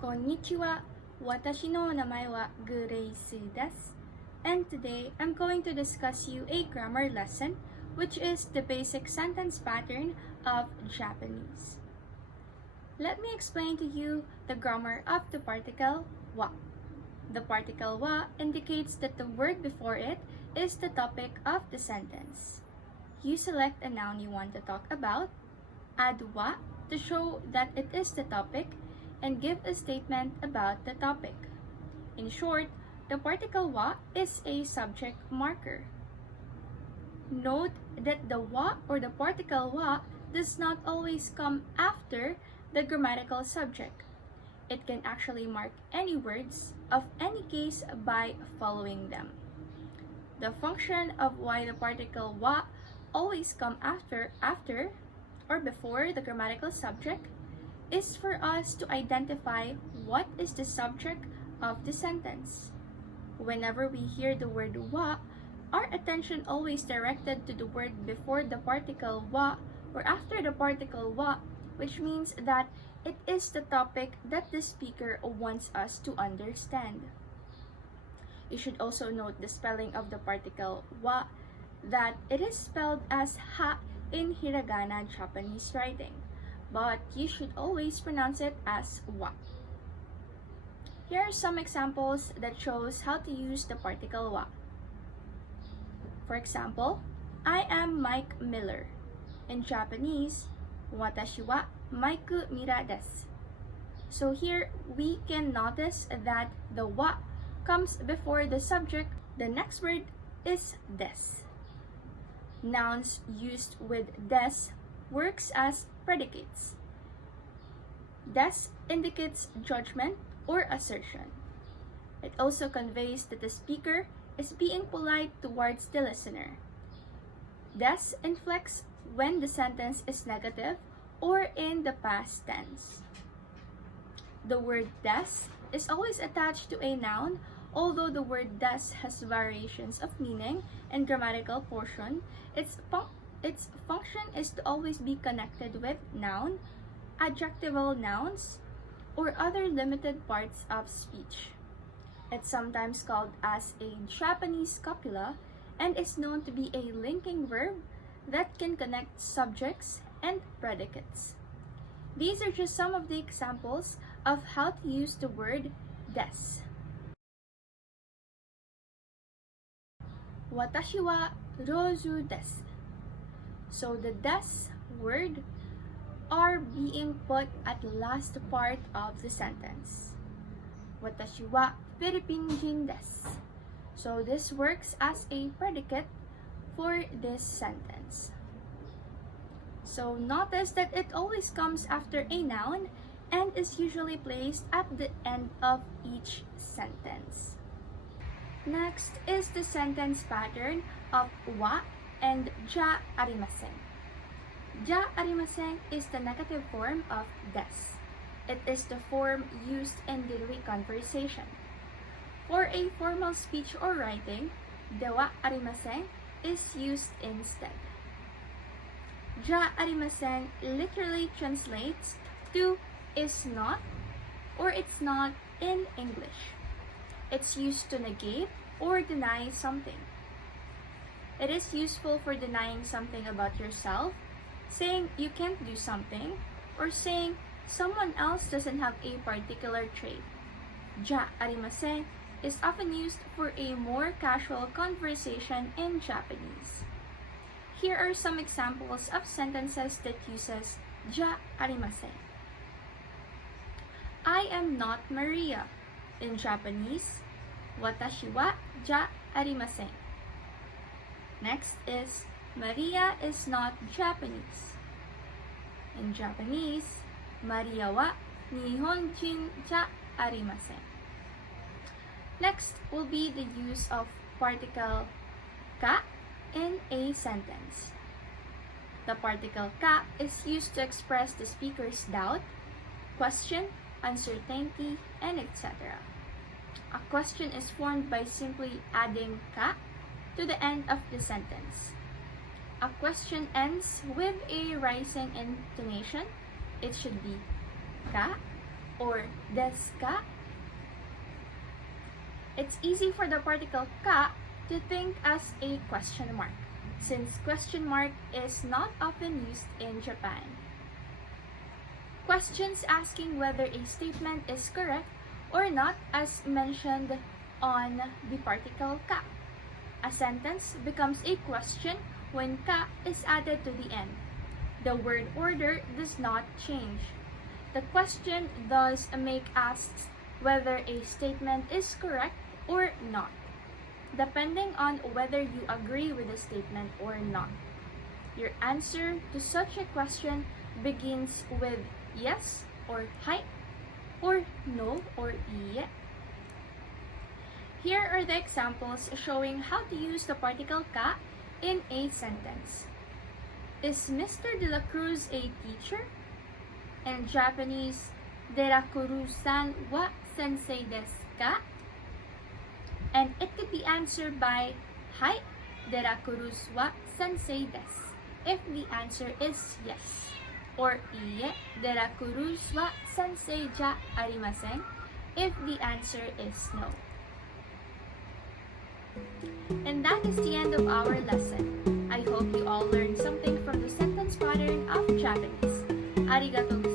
Konnichiwa, watashi no namae wa Grace desu. And today, I'm going to discuss you a grammar lesson, which is the basic sentence pattern of Japanese. Let me explain to you the grammar of the particle wa. The particle wa indicates that the word before it is the topic of the sentence. You select a noun you want to talk about, add wa to show that it is the topic, and give a statement about the topic. In short, the particle wa is a subject marker. Note that the wa or the particle wa does not always come after the grammatical subject. It can actually mark any words of any case by following them. The function of why the particle wa always come after or before the grammatical subject is for us to identify what is the subject of the sentence. Whenever we hear the word wa, our attention always directed to the word before the particle wa or after the particle wa, which means that it is the topic that the speaker wants us to understand. You should also note the spelling of the particle wa, that it is spelled as ha in hiragana Japanese writing, but you should always pronounce it as wa. Here are some examples that shows how to use the particle wa. For example, I am Mike Miller. In Japanese, watashi wa Mike Mira desu. So here we can notice that the wa comes before the subject. The next word is desu. Nouns used with des works as predicates. Des indicates judgment or assertion. It also conveys that the speaker is being polite towards the listener. Des inflects when the sentence is negative or in the past tense. The word des is always attached to a noun. Although the word des has variations of meaning and grammatical portion, its function is to always be connected with noun, adjectival nouns, or other limited parts of speech. It's sometimes called as a Japanese copula and is known to be a linking verb that can connect subjects and predicates. These are just some of the examples of how to use the word des. Watashi wa roju desu. So the des word are being put at the last part of the sentence. Watashi wa Filipinjin desu. So this works as a predicate for this sentence. So notice that it always comes after a noun and is usually placed at the end of each sentence. Next is the sentence pattern of wa and ja arimasen. Ja arimasen is the negative form of des. It is the form used in daily conversation. For a formal speech or writing, the wa arimasen is used instead. Ja arimasen literally translates to is not or it's not in English. It's used to negate or deny something. It is useful for denying something about yourself, saying you can't do something, or saying someone else doesn't have a particular trait. Ja arimasen is often used for a more casual conversation in Japanese. Here are some examples of sentences that uses ja arimasen. I am not Maria. In Japanese, watashi wa ja arimasen. Next is Maria is not Japanese. In Japanese, Maria wa Nihonjin ja arimasen. Next will be the use of particle ka in a sentence. The particle ka is used to express the speaker's doubt, question, uncertainty, and etc. A question is formed by simply adding ka to the end of the sentence. A question ends with a rising intonation. It should be ka or desu ka? It's easy for the particle ka to think as a question mark, since question mark is not often used in Japan. Questions asking whether a statement is correct or not as mentioned on the particle ka. A sentence becomes a question when ka is added to the end. The word order does not change. The question thus asks whether a statement is correct or not, depending on whether you agree with the statement or not. Your answer to such a question begins with yes or hai, or no or iye. Here are the examples showing how to use the particle ka in a sentence. Is Mr. De La Cruz a teacher? In Japanese, Derakuru-san wa sensei desu ka? And it could be answered by hai, Derakuru wa sensei desu, if the answer is yes. Or iye, Derakuru wa sensei ja arimasen, if the answer is no. And that is the end of our lesson. I hope you all learned something from the sentence pattern of Japanese. Arigatou